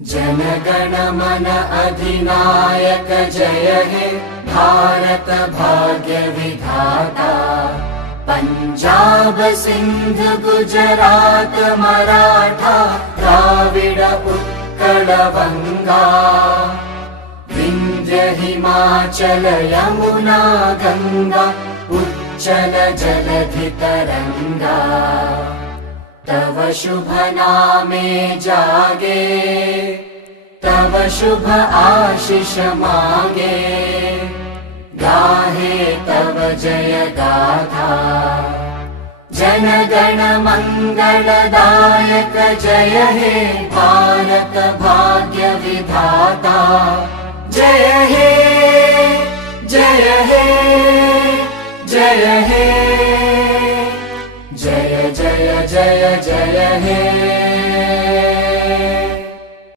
जनगण मन अधिनायक जय हे भारत भाग्य विधाता। पंजाब सिंध गुजरात मराठा द्राविड उत्कल बंगा। विंध्य हिमाचल यमुना गंगा उच्चल जलधि तरंगा। तव शुभ नामे जागे तव शुभ आशीष मागे। गाहे तव जय गाथा जनगण मंगलदायक जय हे भारत भाग्य विधाता। जय हे जय हे जय हे जय जय जय जय हे।